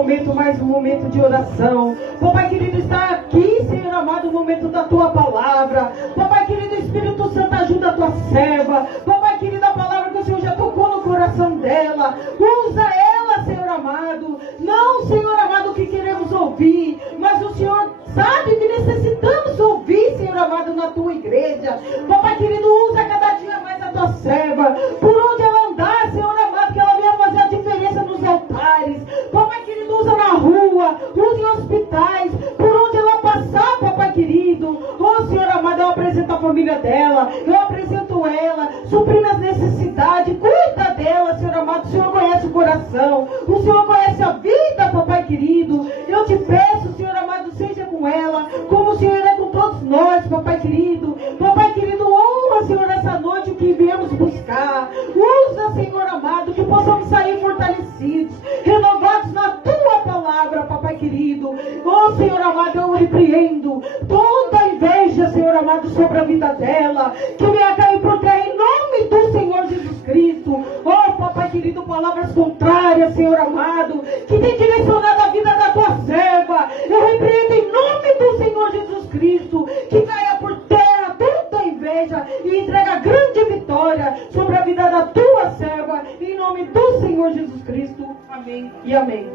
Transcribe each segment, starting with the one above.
momento, mais um momento de oração. Papai querido, está aqui, Senhor amado, o momento da tua palavra. Papai querido, Espírito Santo, ajuda a tua serva. Papai querido, a palavra que o Senhor já tocou no coração dela, usa ela, Senhor amado. Não, Senhor amado, o que queremos ouvir, mas o Senhor sabe que necessitamos ouvir, Senhor amado, na tua igreja. Papai querido, usa cada dia mais a tua serva, por onde ela andar, Senhor amado, que ela venha fazer a diferença nos altares. Papai querido, usa na rua, usa em hospitais, por onde ela passar, papai querido. Oh, Senhor amado, eu apresento a família dela, eu apresento ela, suprime as necessidades, cuida dela, Senhor amado. O Senhor conhece o coração, o Senhor conhece a vida, papai querido. Eu te peço, Senhor amado, seja com ela, como o Senhor é com todos nós, papai querido. Papai querido, honra, Senhor, essa noite o que viemos buscar. Usa, Senhor amado, que possamos sair fortalecidos, renovados na tua palavra, papai querido. Oh, Senhor amado, eu repreendo toda a inveja, Senhor amado, sobre a vida dela, que venha cair por terra em nome do Senhor Jesus Cristo. Oh, papai querido, palavras contrárias, Senhor amado, que tem direcionado a vida da tua serva, eu repreendo em nome do Senhor Jesus Cristo, que caia por terra toda a inveja e entrega grande vitória sobre a vida da tua serva, em nome do Senhor Jesus Cristo. Amém e amém.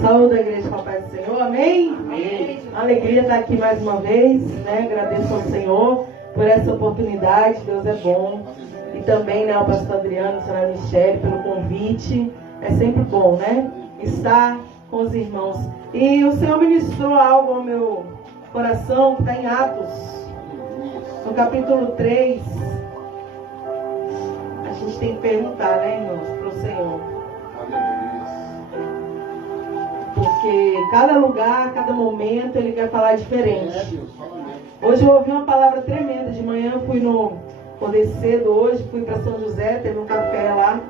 Saúde a igreja com a paz do Senhor, amém? Amém. Alegria estar aqui mais uma vez, né? Agradeço ao Senhor por essa oportunidade, Deus é bom. E também, né, ao pastor Adriano, a senhora Michele, pelo convite. É sempre bom, né? Estar com os irmãos. E o Senhor ministrou algo ao meu coração, que está em Atos, no capítulo 3. A gente tem que perguntar, né, irmãos, para o Senhor. Porque cada lugar, cada momento, Ele quer falar diferente. Hoje eu ouvi uma palavra tremenda. De manhã eu fui acordei cedo hoje, fui para São José, teve um café lá,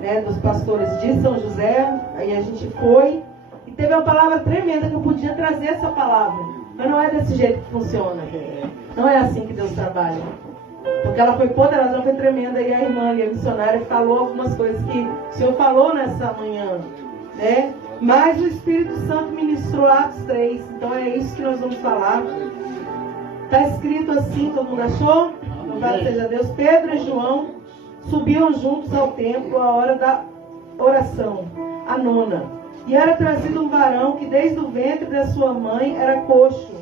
né, dos pastores de São José. Aí a gente foi e teve uma palavra tremenda que eu podia trazer essa palavra. Mas não é desse jeito que funciona. Não é assim que Deus trabalha. Porque ela foi poderosa, ela foi tremenda. E a irmã e a missionária falou algumas coisas que o Senhor falou nessa manhã, né? Mas o Espírito Santo ministrou Atos 3. Então é isso que nós vamos falar. Está escrito assim, todo mundo achou? Louvado seja Deus. Pedro e João subiam juntos ao templo à hora da oração, a nona. E era trazido um varão que desde o ventre da sua mãe era coxo,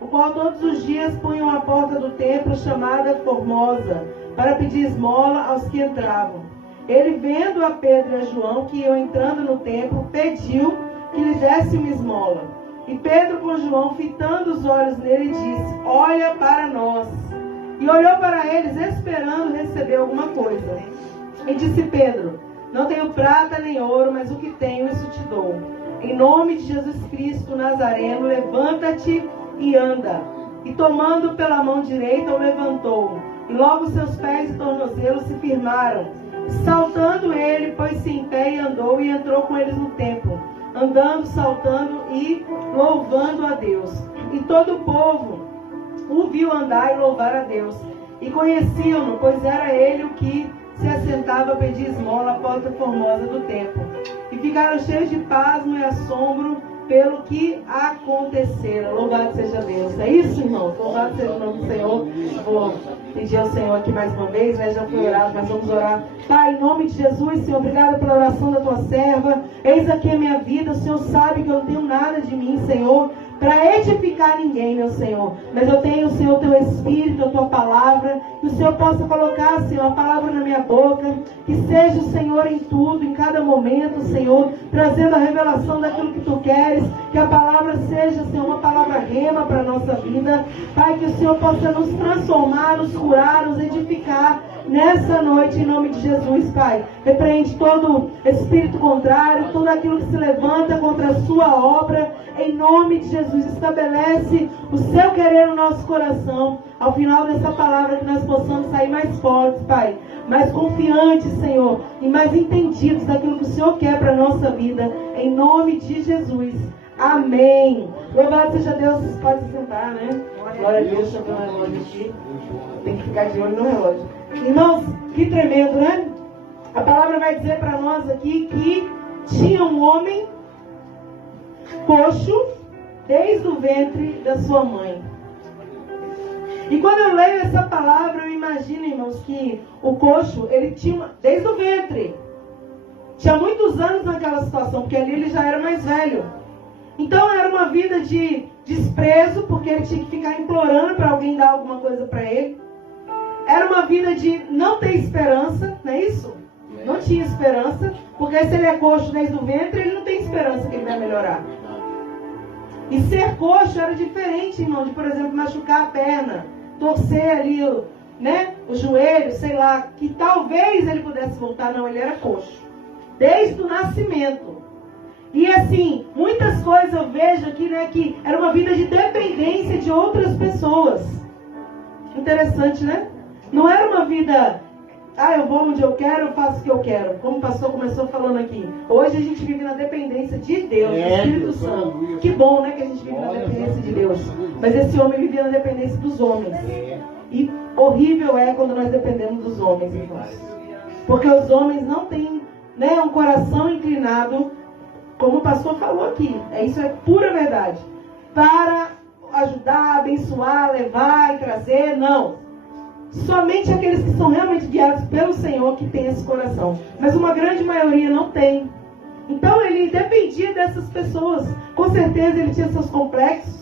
o qual todos os dias punham à porta do templo chamada Formosa, para pedir esmola aos que entravam. Ele, vendo a Pedro e a João que iam entrando no templo, pediu que lhe desse uma esmola. E Pedro com João, fitando os olhos nele, disse: olha para nós. E olhou para eles, esperando receber alguma coisa. E disse Pedro: não tenho prata nem ouro, mas o que tenho, isso te dou. Em nome de Jesus Cristo Nazareno, levanta-te e anda. E tomando pela mão direita, o levantou. E logo seus pés e tornozelos se firmaram. Saltando ele, pôs-se em pé e andou, e entrou com eles no templo, andando, saltando e louvando a Deus. E todo o povo o viu andar e louvar a Deus. E conheciam-no, pois era ele o que se assentava a pedir esmola à porta formosa do templo. E ficaram cheios de pasmo e assombro pelo que acontecera. Louvado seja Deus. É isso, irmãos? Louvado seja o nome do Senhor. Vou pedir ao Senhor aqui mais uma vez, né? Já foi orado, mas vamos orar. Pai, em nome de Jesus, Senhor, obrigado pela oração da tua serva. Eis aqui a minha vida. O Senhor sabe que eu não tenho nada de mim, Senhor, para edificar ninguém, meu Senhor. Mas eu tenho, Senhor, teu Espírito, a tua palavra. Que o Senhor possa colocar, Senhor, a palavra na minha boca. Que seja o Senhor em tudo, em cada momento, Senhor, trazendo a revelação daquilo que tu queres. Que a palavra seja, Senhor, uma palavra rema para a nossa vida. Pai, que o Senhor possa nos transformar, nos curar, nos edificar nessa noite, em nome de Jesus, Pai. Repreende todo espírito contrário, tudo aquilo que se levanta contra a sua obra. Em nome de Jesus, estabelece o seu querer no nosso coração. Ao final dessa palavra, que nós possamos sair mais fortes, Pai, mais confiantes, Senhor, e mais entendidos daquilo que o Senhor quer para a nossa vida. Em nome de Jesus. Amém. Louvado seja Deus. Vocês podem se sentar, né? Glória a Deus. Deixa eu ver o relógio aqui. Tem que ficar de olho no relógio. Irmãos, que tremendo, né? A palavra vai dizer para nós aqui que um homem coxo desde o ventre da sua mãe. E quando eu leio essa palavra, eu imagino, irmãos, que o coxo, ele tinha, desde o ventre, tinha muitos anos naquela situação, porque ali ele já era mais velho. Então era uma vida de desprezo, porque ele tinha que ficar implorando para alguém dar alguma coisa para ele. Era uma vida de não ter esperança, não é isso? Não tinha esperança, porque se ele é coxo desde o ventre, ele não tem esperança que ele vai melhorar. E ser coxo era diferente, irmão, de, por exemplo, machucar a perna, torcer ali, né, o joelho, sei lá, que talvez ele pudesse voltar. Não, ele era coxo, desde o nascimento. E assim, muitas coisas eu vejo aqui, né, que era uma vida de dependência de outras pessoas. Interessante, né? Não era uma vida, eu vou onde eu quero, eu faço o que eu quero. Como o pastor começou falando aqui. Hoje a gente vive na dependência de Deus, do Espírito Santo. Que bom, né, que a gente vive na dependência de Deus. Mas esse homem vivia na dependência dos homens. E horrível é quando nós dependemos dos homens, irmãos. Porque os homens não têm, né, um coração inclinado, como o pastor falou aqui. Isso é pura verdade. Para ajudar, abençoar, levar e trazer, não. Somente aqueles que são realmente guiados pelo Senhor que têm esse coração. Mas uma grande maioria não tem. Então ele dependia dessas pessoas. Com certeza ele tinha seus complexos.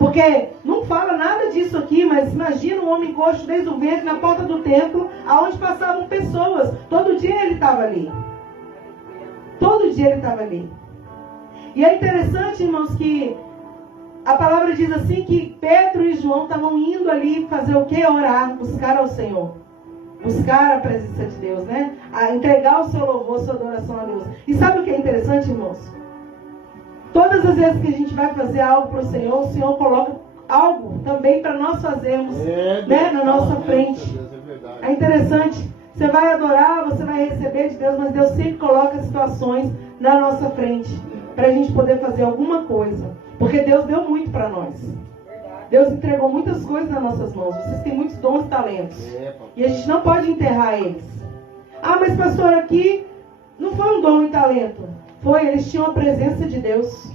Porque não fala nada disso aqui, mas imagina um homem coxo desde o ventre na porta do templo, aonde passavam pessoas. Todo dia ele estava ali. Todo dia ele estava ali. E é interessante, irmãos, que a palavra diz assim que Pedro e João estavam indo ali fazer o quê? Orar, buscar ao Senhor. Buscar a presença de Deus, né? A entregar o seu louvor, a sua adoração a Deus. E sabe o que é interessante, irmãos? Todas as vezes que a gente vai fazer algo para o Senhor coloca algo também para nós fazermos, né? Na nossa frente. É interessante. Você vai adorar, você vai receber de Deus, mas Deus sempre coloca situações na nossa frente para a gente poder fazer alguma coisa. Porque Deus deu muito para nós. Deus entregou muitas coisas nas nossas mãos. Vocês têm muitos dons e talentos. E a gente não pode enterrar eles. Mas pastor, aqui não foi um dom e talento. Eles tinham a presença de Deus.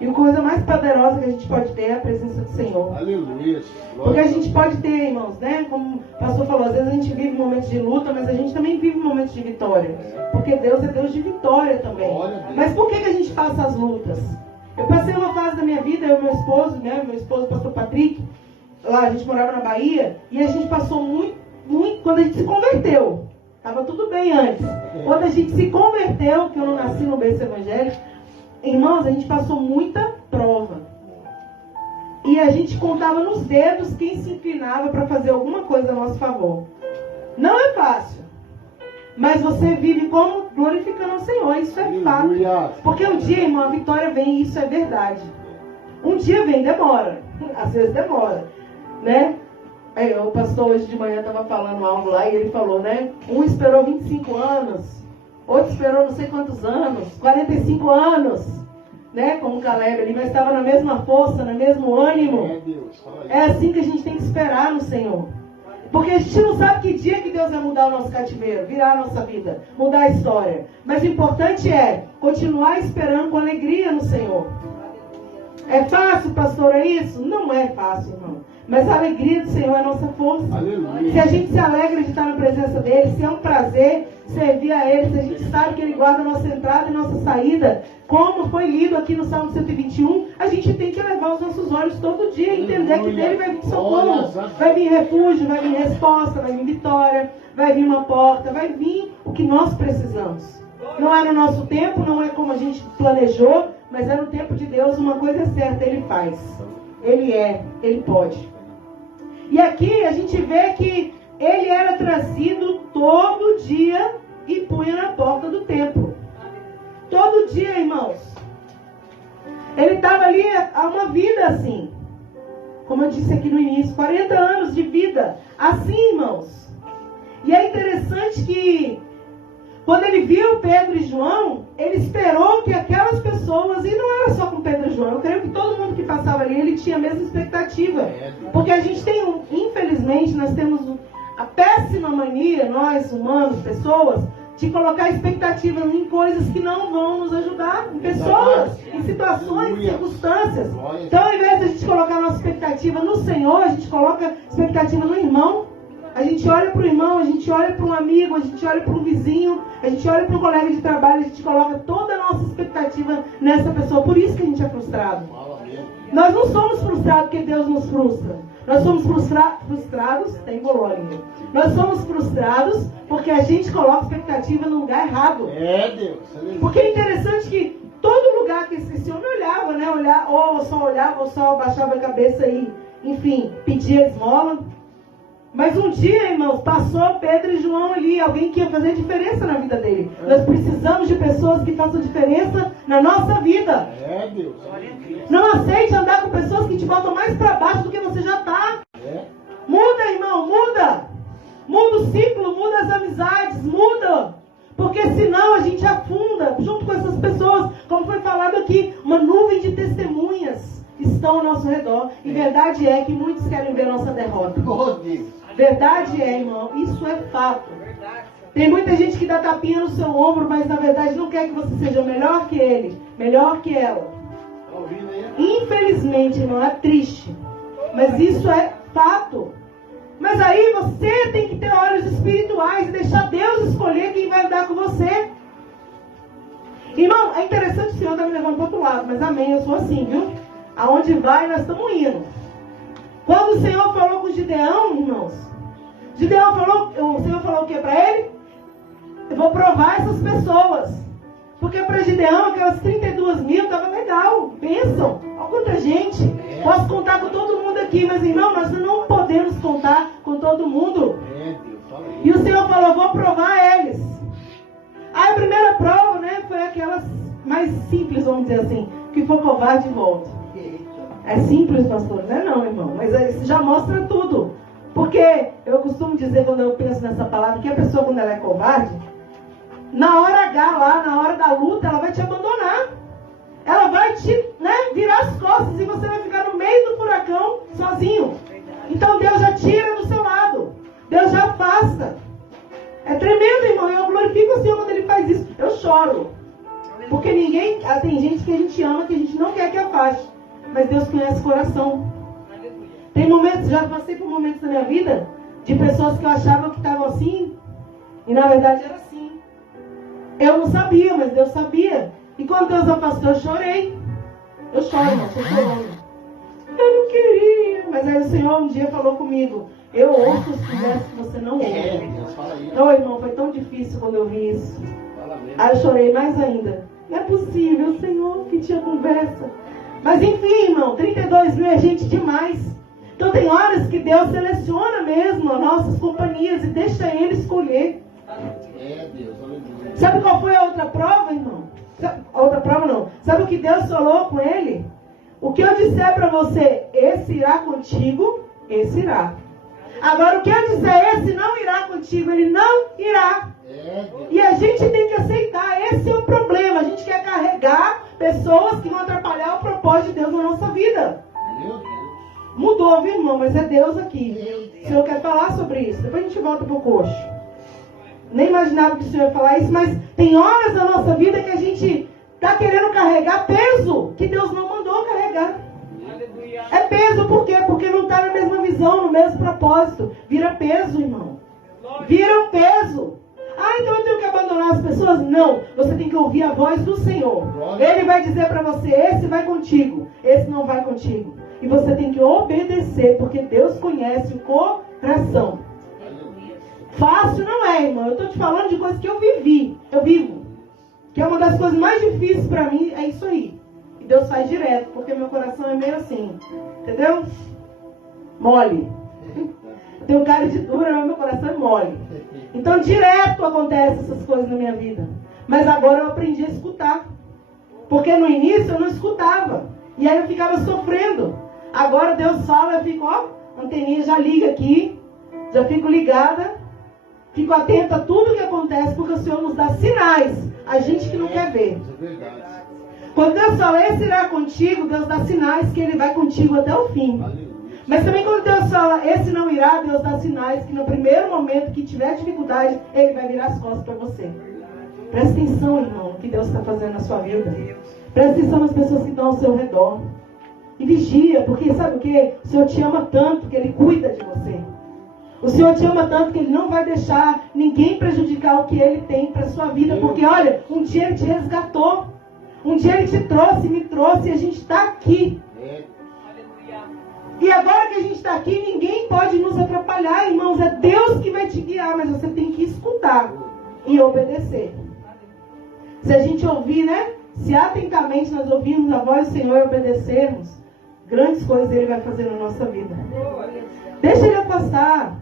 E a coisa mais poderosa que a gente pode ter é a presença do Senhor. Aleluia. Porque a gente pode ter, irmãos, né? Como o pastor falou, às vezes a gente vive momentos de luta, mas a gente também vive momentos de vitória. Porque Deus é Deus de vitória também. Mas por que a gente passa as lutas? Eu passei uma fase da minha vida, eu e meu esposo, né? Meu esposo, o pastor Patrick, lá a gente morava na Bahia, e a gente passou muito, quando a gente se converteu. Estava tudo bem antes. Quando a gente se converteu, que eu não nasci no berço evangélico, irmãos, a gente passou muita prova. E a gente contava nos dedos quem se inclinava para fazer alguma coisa a nosso favor. Não é fácil. Mas você vive como glorificando o Senhor. Isso é fato. Porque um dia, irmão, a vitória vem e isso é verdade. Um dia vem, demora. Às vezes demora. Né? O pastor hoje de manhã estava falando algo lá e ele falou, né? Um esperou 25 anos. Outro esperou não sei quantos anos. 45 anos. Né? Como o Caleb ali. Mas estava na mesma força, no mesmo ânimo. É assim que a gente tem que esperar no Senhor. Porque a gente não sabe que dia que Deus vai mudar o nosso cativeiro, virar a nossa vida, mudar a história. Mas o importante é continuar esperando com alegria no Senhor. É fácil, pastor, é isso? Não é fácil, irmão. Mas a alegria do Senhor é a nossa força. Aleluia. Se a gente se alegra de estar na presença dEle, se é um prazer servir a Ele, se a gente sabe que Ele guarda a nossa entrada e nossa saída, como foi lido aqui no Salmo 121, a gente tem que levar os nossos olhos todo dia e entender que dEle vai vir socorro, vai vir refúgio, vai vir resposta, vai vir vitória, vai vir uma porta, vai vir o que nós precisamos. Não é no nosso tempo, não é como a gente planejou, mas é no tempo de Deus. Uma coisa é certa, Ele faz. Ele pode. E aqui a gente vê que ele era trazido todo dia e punha na porta do templo. Todo dia, irmãos. Ele estava ali há uma vida assim. Como eu disse aqui no início, 40 anos de vida. Assim, irmãos. E é interessante que quando ele viu Pedro e João, ele esperou que aquelas pessoas, e não era só com Pedro e João, eu creio que todo mundo que passava ali, ele tinha a mesma expectativa. Porque a gente tem, infelizmente, nós temos a péssima mania, nós humanos, pessoas, de colocar expectativas em coisas que não vão nos ajudar, em pessoas, em situações, em circunstâncias. Então, ao invés de a gente colocar nossa expectativa no Senhor, a gente coloca expectativa no irmão. A gente olha para o irmão, a gente olha para um amigo, a gente olha para um vizinho, a gente olha para um colega de trabalho, a gente coloca toda a nossa expectativa nessa pessoa. Por isso que a gente é frustrado. Nós não somos frustrados porque Deus nos frustra. Nós somos frustrados, tem Bolônia. Nós somos frustrados porque a gente coloca expectativa no lugar errado. Deus. Porque é interessante que todo lugar que esse homem olhava, né? Ou só olhava, ou só abaixava a cabeça e, enfim, pedia esmola. Mas um dia, irmãos, passou Pedro e João ali, alguém que ia fazer diferença na vida dele. Nós precisamos de pessoas que façam diferença na nossa vida. Deus. Não aceite andar com pessoas que te botam mais para baixo do que você já está. Muda, irmão, muda. Muda o ciclo, muda as amizades, muda. Porque senão a gente afunda junto com essas pessoas. Como foi falado aqui, uma nuvem de testemunhas estão ao nosso redor. E verdade é que muitos querem ver nossa derrota. Verdade é, irmão, isso é fato. Tem muita gente que dá tapinha no seu ombro, mas na verdade não quer que você seja melhor que ele, melhor que ela. Infelizmente, irmão, é triste. Mas isso é fato. Mas aí você tem que ter olhos espirituais e deixar Deus escolher quem vai andar com você. Irmão, é interessante, o Senhor está me levando para o outro lado, mas amém, eu sou assim, viu? Aonde vai, nós estamos indo. Quando o Senhor falou com Gideão, irmãos, o Senhor falou o que para ele? Eu vou provar essas pessoas. Porque para Gideão, aquelas 32 mil estava legal. Bênção. Olha quanta gente. Posso contar com todo mundo aqui, mas irmão, nós não podemos contar com todo mundo. E o Senhor falou, vou provar eles. Aí a primeira prova, né, foi aquelas mais simples, vamos dizer assim, que foi covarde de volta. É simples, pastor? Não é não, irmão. Mas isso já mostra tudo. Porque eu costumo dizer, quando eu penso nessa palavra, que a pessoa, quando ela é covarde, na hora H lá, na hora da luta, ela vai te abandonar. Ela vai te, virar as costas e você vai ficar no meio do furacão sozinho. Então Deus já tira do seu lado. Deus já afasta. É tremendo, irmão. Eu glorifico o Senhor quando Ele faz isso. Eu choro. Porque tem gente que a gente ama, que a gente não quer que afaste. Mas Deus conhece o coração. Tem momentos, já passei por momentos na minha vida, de pessoas que eu achava que estavam assim, e na verdade era assim. Eu não sabia, mas Deus sabia. E quando Deus afastou, eu chorei. Eu choro, irmão, estou chorando. Eu não queria. Mas aí o Senhor um dia falou comigo, eu ouço os conversas que você não ouve. Então, irmão, foi tão difícil quando eu vi isso. Aí eu chorei mais ainda. Não é possível, Senhor, que tinha conversa. Mas enfim, irmão, 32 mil é gente demais. Então tem horas que Deus seleciona mesmo as nossas companhias e deixa Ele escolher. Sabe qual foi a outra prova, irmão? A outra prova não. Sabe o que Deus falou com ele? O que eu disser para você, esse irá contigo, esse irá. Agora o que eu disser, esse não irá contigo, ele não irá. E a gente tem que aceitar, esse é o problema. A gente quer carregar pessoas que vão atrapalhar o propósito de Deus na nossa vida. Mudou, viu, irmão? Mas é Deus aqui. O Senhor quer falar sobre isso. Depois a gente volta para o coxo. Nem imaginava que o Senhor ia falar isso, mas tem horas na nossa vida que a gente está querendo carregar peso que Deus não mandou carregar. É peso por quê? Porque não está na mesma visão, no mesmo propósito. Vira peso, irmão. Vira peso. Ah, então eu tenho que abandonar as pessoas? Não, você tem que ouvir a voz do Senhor. Ele vai dizer para você, esse vai contigo, esse não vai contigo. E você tem que obedecer, porque Deus conhece o coração. Fácil não é, irmão. Eu estou te falando de coisas que eu vivi. Eu vivo. Que é uma das coisas mais difíceis para mim, é isso aí. E Deus faz direto, porque meu coração é meio assim. Entendeu? Mole. Tenho cara de dura, mas meu coração é mole. Então direto acontecem essas coisas na minha vida. Mas agora eu aprendi a escutar. Porque no início eu não escutava. E aí eu ficava sofrendo. Agora Deus fala, eu fico, ó, a anteninha já liga aqui. Já fico ligada. Fico atenta a tudo que acontece, porque o Senhor nos dá sinais. A gente que não quer ver. Quando Deus fala, esse irá contigo, Deus dá sinais que Ele vai contigo até o fim. Mas também quando Deus fala, esse não irá, Deus dá sinais que no primeiro momento que tiver dificuldade, Ele vai virar as costas para você. Presta atenção, irmão, no que Deus está fazendo na sua vida. Presta atenção nas pessoas que estão ao seu redor. E vigia, porque sabe o que? O Senhor te ama tanto que Ele cuida de você. O Senhor te ama tanto que Ele não vai deixar ninguém prejudicar o que Ele tem para a sua vida. Porque olha, um dia Ele te resgatou. Um dia Ele te trouxe, me trouxe e a gente está aqui. E agora que a gente está aqui, ninguém pode nos atrapalhar, irmãos. É Deus que vai te guiar, mas você tem que escutar e obedecer. Se a gente ouvir, né? Se atentamente nós ouvirmos a voz do Senhor e obedecermos, grandes coisas Ele vai fazer na nossa vida. Deixa Ele afastar.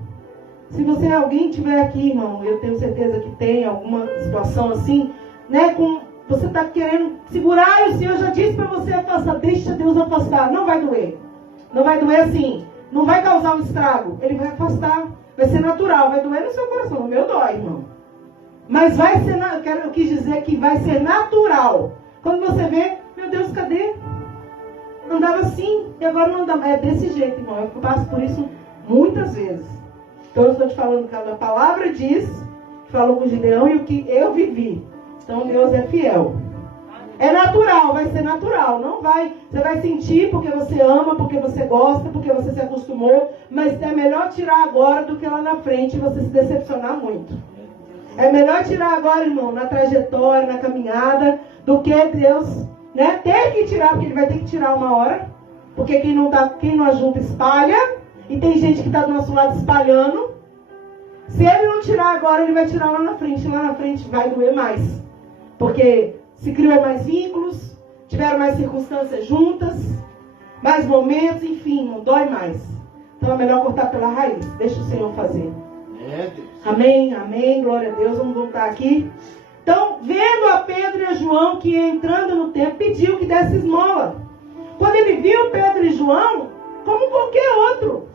Se você, alguém tiver aqui, irmão, eu tenho certeza que tem alguma situação assim, né? Você está querendo segurar e o Senhor já disse para você afastar. Deixa Deus afastar. Não vai doer. Não vai doer assim. Não vai causar um estrago. Ele vai afastar. Vai ser natural. Vai doer no seu coração. O meu dói, irmão. Mas vai ser, eu quis dizer que vai ser natural. Quando você vê, meu Deus, cadê? Andava assim e agora não anda mais. É desse jeito, irmão. Eu passo por isso muitas vezes. Então eu estou te falando que a palavra diz, falou com Gideão e o que eu vivi. Então Deus é fiel. É natural, vai ser natural. Não vai, você vai sentir porque você ama, porque você gosta, porque você se acostumou. Mas é melhor tirar agora do que lá na frente você se decepcionar muito. É melhor tirar agora, irmão, na trajetória, na caminhada, do que Deus, né, ter que tirar, porque Ele vai ter que tirar uma hora. Porque quem não ajunta espalha. E tem gente que está do nosso lado espalhando. Se Ele não tirar agora, Ele vai tirar lá na frente. Lá na frente vai doer mais. Porque se criou mais vínculos, tiveram mais circunstâncias juntas, mais momentos, enfim, não dói mais. Então é melhor cortar pela raiz. Deixa o Senhor fazer. Amém, amém, glória a Deus. Vamos voltar aqui. Então, vendo a Pedro e a João que entrando no templo, pediu que desse esmola. Quando ele viu Pedro e João, como qualquer outro,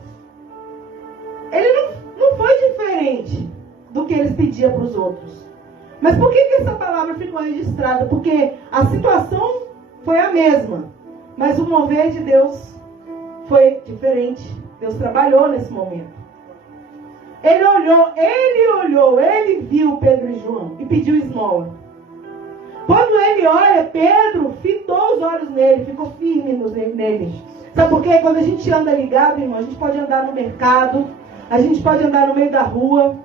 ele não foi diferente do que eles pediam para os outros. Mas por que essa palavra ficou registrada? Porque a situação foi a mesma, mas o mover de Deus foi diferente. Deus trabalhou nesse momento. Ele viu Pedro e João e pediu esmola. Quando ele olha, Pedro fitou os olhos nele, ficou firme nele. Sabe por quê? Quando a gente anda ligado, irmão, a gente pode andar no mercado, a gente pode andar no meio da rua.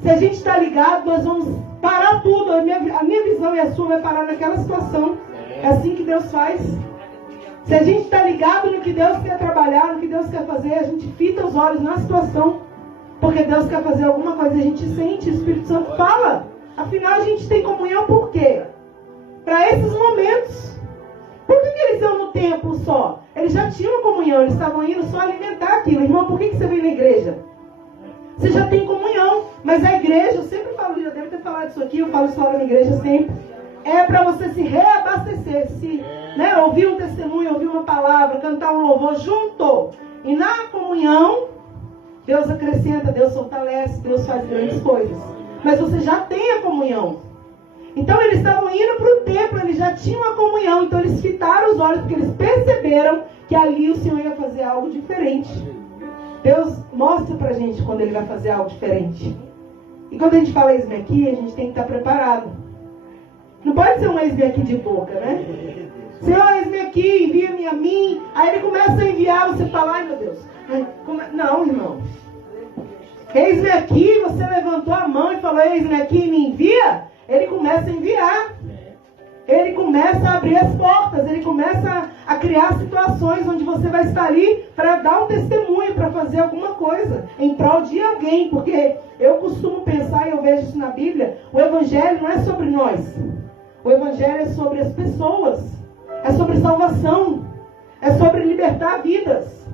Se a gente está ligado, nós vamos parar tudo. A minha visão e a sua vai parar naquela situação. É assim que Deus faz. Se a gente está ligado no que Deus quer trabalhar, no que Deus quer fazer, a gente fita os olhos na situação. Porque Deus quer fazer alguma coisa, a gente sente, o Espírito Santo fala. Afinal, a gente tem comunhão por quê? Para esses momentos. Por que eles iam no templo só? Eles já tinham comunhão, eles estavam indo só alimentar aquilo. Irmão, por que você vem na igreja? Você já tem comunhão. Mas a igreja, eu sempre falo, já deve ter falado isso aqui, eu falo isso lá na igreja sempre. É para você se reabastecer, né, ouvir um testemunho, ouvir uma palavra, cantar um louvor junto. E na comunhão, Deus acrescenta, Deus fortalece, Deus faz grandes coisas. Mas você já tem a comunhão. Então eles estavam indo para o templo, eles já tinham a comunhão. Então eles fitaram os olhos, porque eles perceberam que ali o Senhor ia fazer algo diferente. Deus mostra para a gente quando Ele vai fazer algo diferente. E quando a gente fala eis-me aqui, a gente tem que estar preparado. Não pode ser um eis-me aqui de boca, né? Senhor, eis-me aqui, envia-me a mim. Aí Ele começa a enviar, você fala, ai meu Deus. Não, irmão. Eis-me aqui, você levantou a mão e falou, eis-me aqui, me envia. Ele começa a enviar. Ele começa a abrir as portas. Ele começa a criar situações onde você vai estar ali para dar um testemunho, para fazer alguma coisa em prol de alguém. Porque eu costumo pensar, e eu vejo isso na Bíblia, o Evangelho não é sobre nós. O Evangelho é sobre as pessoas. É sobre salvação. É sobre libertar vidas.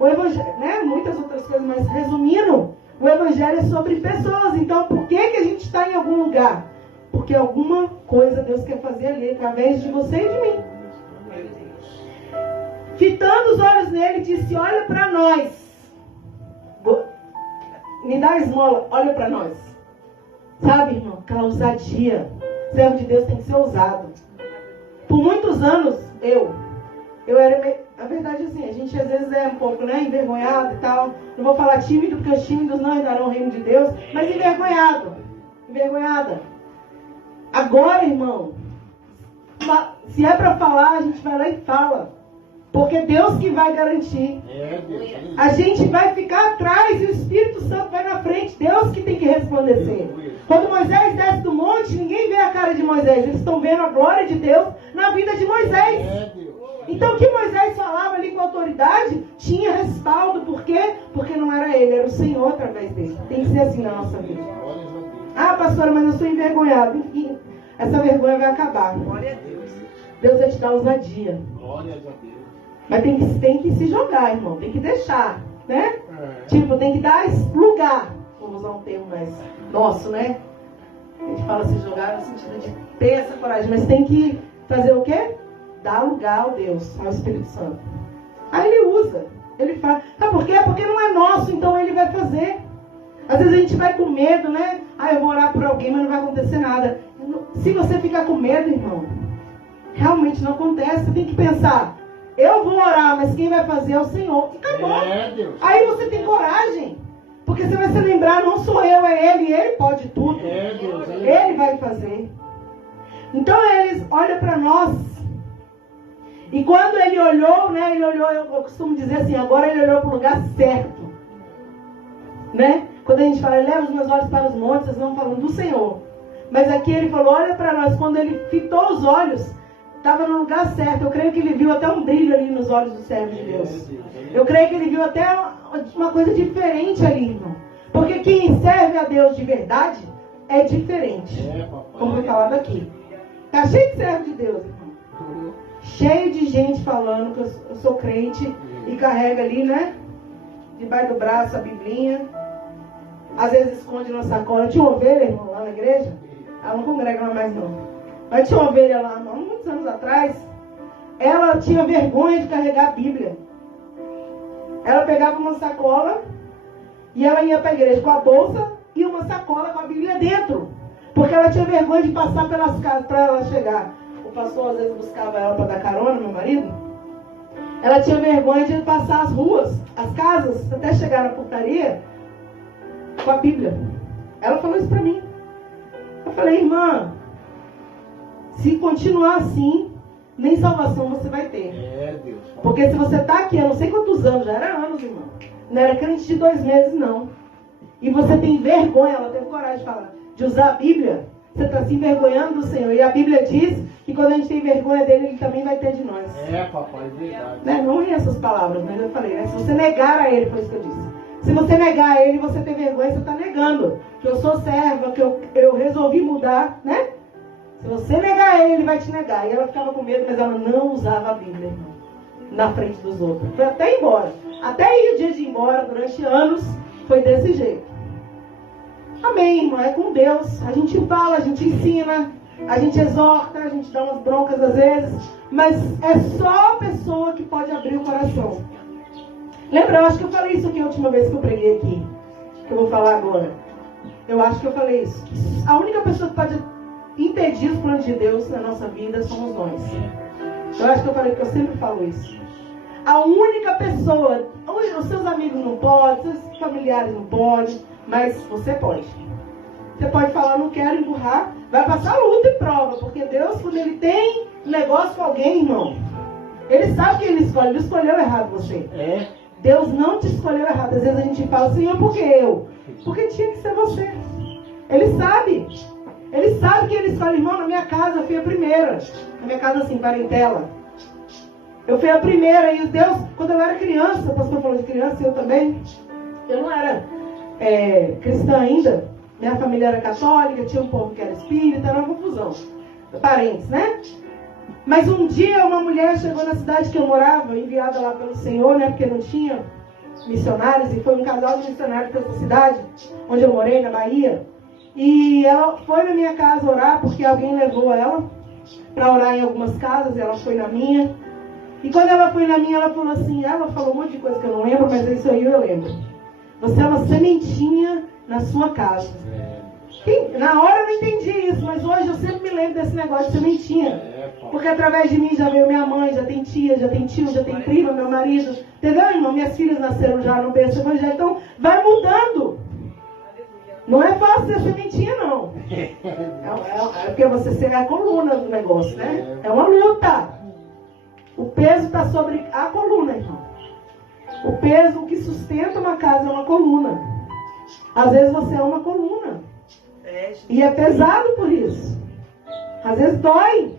O Evangelho, né? Muitas outras coisas, mas resumindo, o Evangelho é sobre pessoas. Então, por que a gente está em algum lugar? Porque alguma coisa Deus quer fazer ali, através de você e de mim. Fitando os olhos nele, disse, olha para nós. Me dá a esmola, olha para nós. Sabe, irmão, aquela ousadia. Servo de Deus tem que ser ousado. Por muitos anos, eu era a verdade é assim, a gente às vezes é um pouco, né, envergonhado e tal. Não vou falar tímido, porque os tímidos não herdarão o reino de Deus, mas envergonhado, envergonhada. Agora, irmão, se é para falar, a gente vai lá e fala. Porque Deus que vai garantir. A gente vai ficar atrás e o Espírito Santo vai na frente. Deus que tem que resplandecer. Quando Moisés desce do monte, ninguém vê a cara de Moisés. Eles estão vendo a glória de Deus na vida de Moisés. Então o que Moisés falava ali com autoridade tinha respaldo. Por quê? Porque não era ele, era o Senhor através dele. Tem que ser assim na nossa vida. Ah, pastora, mas eu sou envergonhado. Enfim, essa vergonha vai acabar. Glória a Deus. Deus vai te dar ousadia. Glória a Deus. Mas tem que se jogar, irmão. Tem que deixar, né? Tipo, tem que dar lugar. Vamos usar um termo mais nosso, né? A gente fala se jogar no sentido de ter essa coragem. Mas tem que fazer o quê? Dar lugar ao Deus, ao Espírito Santo. Aí ele usa. Ele faz. Sabe por quê? Porque não é nosso, então ele vai fazer. Às vezes a gente vai com medo, né? Ah, eu vou orar por alguém, mas não vai acontecer nada. Se você ficar com medo, irmão, realmente não acontece. Você tem que pensar, eu vou orar, mas quem vai fazer é o Senhor. E acabou. Aí você tem coragem. Porque você vai se lembrar, não sou eu, é Ele. Ele pode tudo. Ele vai fazer. Então eles olham para nós. E quando ele olhou, né? Ele olhou, eu costumo dizer assim, agora ele olhou para o lugar certo. Né? Quando a gente fala, leva os meus olhos para os montes, vocês vão falando do Senhor. Mas aqui ele falou, olha para nós. Quando ele fitou os olhos, estava no lugar certo. Eu creio que ele viu até um brilho ali nos olhos do servo de Deus. Eu creio que ele viu até uma coisa diferente ali, irmão. Porque quem serve a Deus de verdade é diferente. Como foi falado aqui. Está cheio de servo de Deus, irmão. Cheio de gente falando que eu sou crente e carrega ali, né? Debaixo do braço a biblinha. Às vezes esconde na sacola. Tinha uma ovelha, irmão, lá na igreja. Ela não congrega lá mais não. Mas tinha uma ovelha lá, há muitos anos atrás. Ela tinha vergonha de carregar a Bíblia. Ela pegava uma sacola e ela ia para a igreja com a bolsa e uma sacola com a Bíblia dentro. Porque ela tinha vergonha de passar pelas casas para ela chegar. O pastor às vezes buscava ela para dar carona, meu marido. Ela tinha vergonha de passar as ruas, as casas, até chegar na portaria com a Bíblia. Ela falou isso para mim. Eu falei, irmã, se continuar assim, nem salvação você vai ter. Porque se você está aqui há não sei quantos anos, já era anos, irmão. Não era crente de 2 meses, não. E você tem vergonha, ela teve coragem de falar, de usar a Bíblia, você está se envergonhando do Senhor. E a Bíblia diz que quando a gente tem vergonha dele, ele também vai ter de nós. Papai, verdade. Né? Não ri essas palavras, mas eu falei, né? Se você negar a ele, foi isso que eu disse. Se você negar a ele, você tem vergonha, você está negando. Que eu sou serva, que eu resolvi mudar, né? Se você negar a ele, ele vai te negar. E ela ficava com medo, mas ela não usava a Bíblia, irmão, na frente dos outros. Foi até ir embora. Até ir o dia de ir embora, durante anos, foi desse jeito. Amém, irmão, é com Deus. A gente fala, a gente ensina, a gente exorta, a gente dá umas broncas às vezes, mas é só a pessoa que pode abrir o coração. Lembra, eu acho que eu falei isso aqui a última vez que eu preguei aqui, que eu vou falar agora. Eu acho que eu falei isso. A única pessoa que pode impedir os planos de Deus na nossa vida somos nós. Eu acho que eu falei que eu sempre falo isso. A única pessoa, os seus amigos não podem, seus familiares não podem, mas você pode. Você pode falar, não quero empurrar, vai passar luta e prova, porque Deus, quando Ele tem um negócio com alguém, irmão, Ele sabe que Ele escolheu errado você. Deus não te escolheu errado. Às vezes a gente fala, Senhor, por que eu? Porque tinha que ser você. Ele sabe. Ele sabe que Ele escolhe, irmão, na minha casa eu fui a primeira. Na minha casa, assim, parentela. Eu fui a primeira, e Deus, quando eu era criança, o pastor falou de criança, eu também, eu não era cristã ainda, minha família era católica, tinha um povo que era espírita, era uma confusão, parentes, né? Mas um dia uma mulher chegou na cidade que eu morava, enviada lá pelo Senhor, né, porque não tinha missionários, e foi um casal de missionários dessa cidade, onde eu morei, na Bahia, e ela foi na minha casa orar, porque alguém levou ela para orar em algumas casas, e ela foi na minha. E quando ela foi na minha, ela falou assim, ela falou um monte de coisa que eu não lembro, mas isso aí eu lembro. Você é uma sementinha na sua casa. Na hora eu não entendi isso, mas hoje eu sempre me lembro desse negócio de sementinha. Porque através de mim já veio minha mãe, já tem tia, já tem tio, já tem prima, meu marido. Entendeu, irmão? Minhas filhas nasceram já no berço evangélico. Então, vai mudando. Não é fácil ser sementinha, não. É porque você é a coluna do negócio, né? É uma luta. O peso está sobre a coluna, irmão. O peso que sustenta uma casa é uma coluna. Às vezes você é uma coluna. E é pesado por isso. Às vezes dói.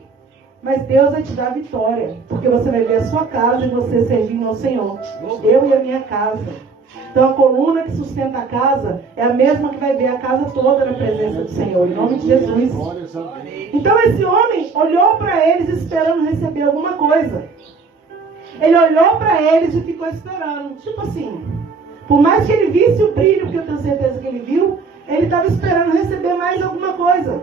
Mas Deus vai te dar a vitória. Porque você vai ver a sua casa e você servindo ao Senhor. Eu e a minha casa. Então a coluna que sustenta a casa é a mesma que vai ver a casa toda na presença do Senhor. Em nome de Jesus. Então esse homem olhou para eles esperando receber alguma coisa. Ele olhou para eles e ficou esperando. Tipo assim, por mais que ele visse o brilho, porque eu tenho certeza que ele viu, ele estava esperando receber mais alguma coisa.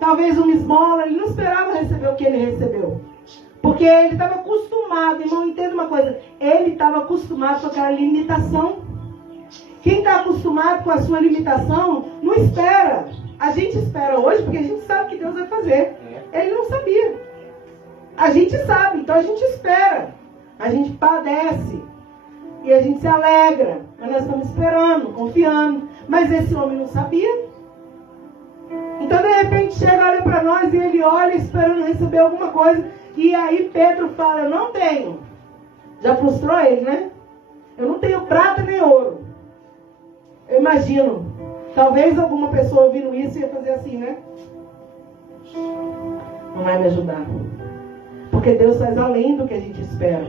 Talvez uma esmola, ele não esperava receber o que ele recebeu. Porque ele estava acostumado, irmão, entenda uma coisa, ele estava acostumado com aquela limitação. Quem está acostumado com a sua limitação, não espera. A gente espera hoje porque a gente sabe que Deus vai fazer. Ele não sabia. A gente sabe, então a gente espera. A gente padece. E a gente se alegra. Mas nós estamos esperando, confiando. Mas esse homem não sabia. Então de repente chega, olha para nós e ele olha esperando receber alguma coisa. E aí Pedro fala, eu não tenho. Já frustrou ele, né? Eu não tenho prata nem ouro. Eu imagino. Talvez alguma pessoa ouvindo isso ia fazer assim, né? Não vai me ajudar. Porque Deus faz além do que a gente espera.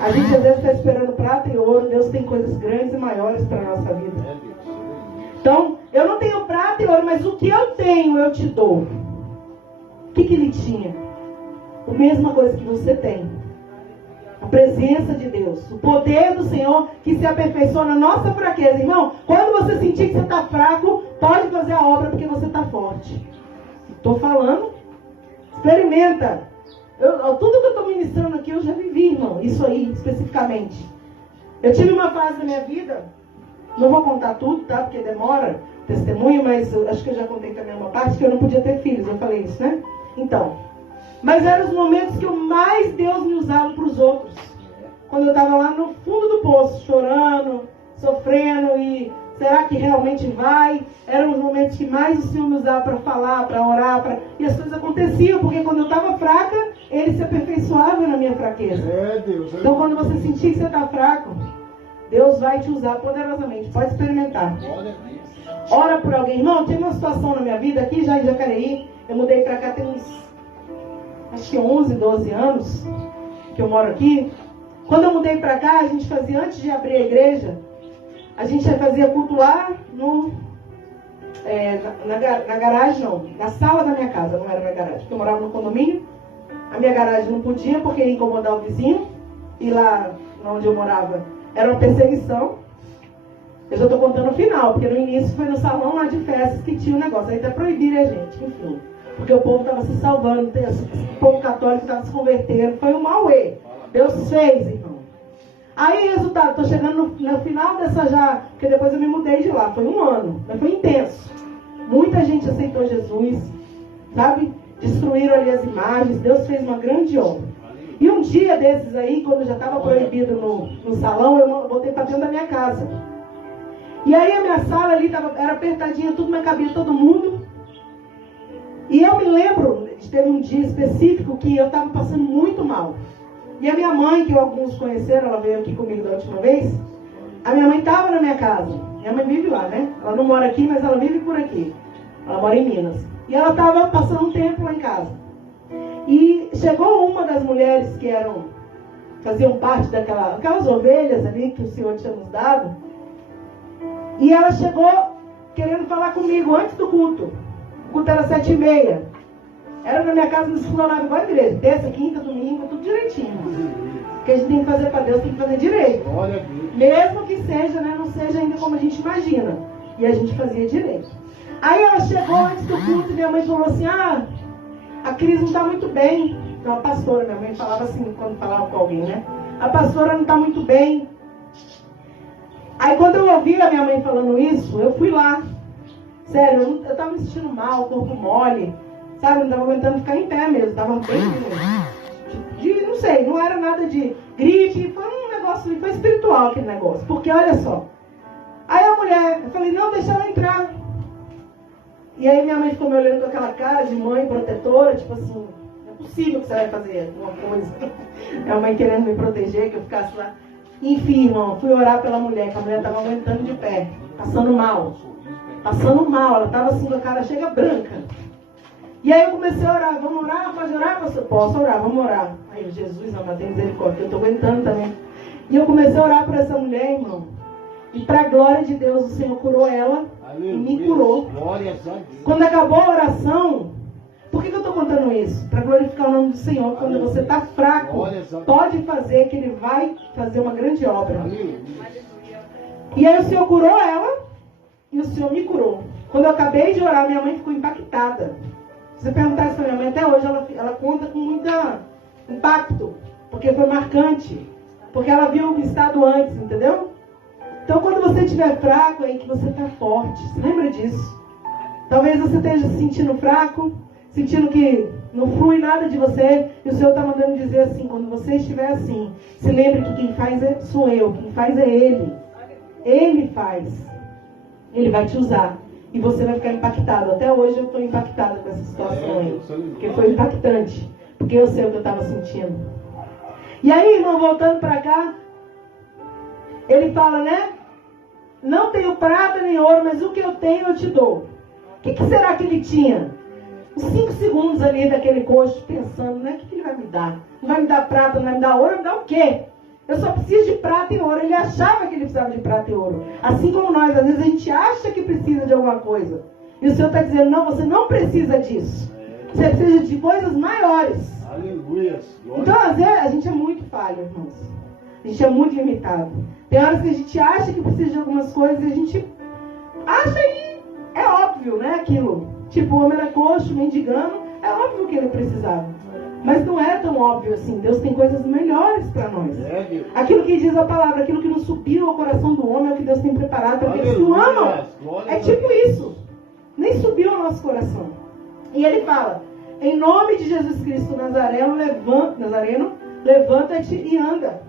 A gente às vezes está esperando prata e ouro. Deus tem coisas grandes e maiores para a nossa vida. Então, eu não tenho prata e ouro, mas o que eu tenho eu te dou. O que ele tinha? A mesma coisa que você tem. A presença de Deus. O poder do Senhor que se aperfeiçoa na nossa fraqueza. Irmão, quando você sentir que você está fraco, pode fazer a obra porque você está forte. Estou falando. Experimenta. Tudo que eu estou ministrando aqui eu já vivi, irmão. Isso aí, especificamente. Eu tive uma fase da minha vida, não vou contar tudo, tá? Porque demora testemunho, mas acho que eu já contei também uma parte que eu não podia ter filhos. Eu falei isso, né? Então, mas eram os momentos que mais Deus me usava para os outros. Quando eu estava lá no fundo do poço, chorando, sofrendo e será que realmente vai? Eram os momentos que mais o Senhor me usava para falar, para orar, e as coisas aconteciam, porque quando eu estava fraca, Ele se aperfeiçoava na minha fraqueza. Então quando você sentir que você está fraco, Deus vai te usar poderosamente. Pode experimentar. Ora por alguém. Irmão, tem uma situação na minha vida aqui, já em Jacareí. Eu mudei para cá tem uns, acho que 11, 12 anos que eu moro aqui. Quando eu mudei para cá, a gente fazia, antes de abrir a igreja, a gente fazia culto lá na garagem, não. Na sala da minha casa, não era na garagem. Porque eu morava no condomínio. A minha garagem não podia porque ia incomodar o vizinho. E lá onde eu morava era uma perseguição. Eu já estou contando o final, porque no início foi no salão lá de festas que tinha um negócio. Aí até proibiram a gente, enfim. Porque o povo estava se salvando, o povo católico estava se convertendo. Foi um mauê. Deus fez, irmão. Aí, resultado, estou chegando no final dessa já, porque depois eu me mudei de lá. Foi um ano, mas foi intenso. Muita gente aceitou Jesus, sabe? Destruíram ali as imagens. Deus fez uma grande obra. E um dia desses aí, quando já estava proibido no salão, eu botei para dentro da minha casa. E aí a minha sala ali era apertadinha, tudo na cabia, todo mundo. E eu me lembro, teve um dia específico que eu estava passando muito mal. E a minha mãe, que alguns conheceram, ela veio aqui comigo da última vez. A minha mãe estava na minha casa. Minha mãe vive lá, né? Ela não mora aqui, mas ela vive por aqui. Ela mora em Minas. E ela estava passando um tempo lá em casa. E chegou uma das mulheres que faziam parte daquelas ovelhas ali que o Senhor tinha nos dado. E ela chegou querendo falar comigo antes do culto. O culto era 7h30. Era na minha casa, nos funcionava igual a igreja. Terça, quinta, domingo, tudo direitinho. O que a gente tem que fazer para Deus, tem que fazer direito. Mesmo que seja, né, não seja ainda como a gente imagina. E a gente fazia direito. Aí ela chegou antes do culto e minha mãe falou assim, a Cris não está muito bem. Então a pastora, minha mãe falava assim, quando falava com alguém, né? A pastora não está muito bem. Aí quando eu ouvi a minha mãe falando isso, eu fui lá. Sério, eu tava me sentindo mal, corpo mole, sabe? Eu não tava aguentando ficar em pé mesmo, tava bem mesmo. Não sei, não era nada de gripe, foi um negócio, foi espiritual aquele negócio. Porque olha só, aí a mulher, eu falei, não, deixa ela entrar. E aí minha mãe ficou me olhando com aquela cara de mãe protetora, tipo assim, não é possível que você vai fazer alguma coisa. Minha mãe querendo me proteger, que eu ficasse lá. Enfim, irmão, fui orar pela mulher, que a mulher estava aguentando de pé, passando mal. Passando mal, ela estava assim com a cara chega branca. E aí eu comecei a orar, vamos orar, pode orar, pastor? Posso orar, vamos orar. Aí Jesus, amado, tem misericórdia, eu estou aguentando também. E eu comecei a orar por essa mulher, irmão. E para a glória de Deus, o Senhor curou ela. Aleluia. E me curou. Quando acabou a oração, por que eu estou contando isso? Para glorificar o nome do Senhor. Quando você está fraco, pode fazer que Ele vai fazer uma grande obra. Aleluia. E aí o Senhor curou ela e o Senhor me curou. Quando eu acabei de orar, minha mãe ficou impactada. Se você perguntar isso para minha mãe, até hoje ela conta com muito impacto, porque foi marcante, porque ela viu o estado antes, entendeu? Então quando você estiver fraco, é aí que você está forte. Você lembra disso? Talvez você esteja se sentindo fraco, sentindo que não flui nada de você, e o Senhor está mandando dizer assim, quando você estiver assim, se lembre que quem faz sou eu, quem faz é Ele. Ele faz. Ele vai te usar. E você vai ficar impactado. Até hoje eu estou impactada com essa situação aí. Porque foi impactante. Porque eu sei o que eu estava sentindo. E aí, irmão, voltando para cá, ele fala, né? Não tenho prata nem ouro, mas o que eu tenho eu te dou. O que será que ele tinha? Uns 5 segundos ali daquele coxo pensando, né? O que ele vai me dar? Não vai me dar prata, não vai me dar ouro, vai me dar o quê? Eu só preciso de prata e ouro. Ele achava que ele precisava de prata e ouro. Assim como nós, às vezes a gente acha que precisa de alguma coisa. E o Senhor está dizendo, não, você não precisa disso. Você precisa de coisas maiores. Aleluia. Então, às vezes, a gente é muito falho, irmãos. A gente é muito limitado. Tem horas que a gente acha que precisa de algumas coisas e a gente acha e é óbvio, né, aquilo. Tipo, o homem era coxo, mendigando, é óbvio que ele precisava. Mas não é tão óbvio assim. Deus tem coisas melhores para nós. Aquilo que diz a palavra, aquilo que não subiu ao coração do homem é o que Deus tem preparado para aqueles que o amam. É tipo isso. Nem subiu ao nosso coração. E ele fala, em nome de Jesus Cristo Nazareno, levanta-te e anda.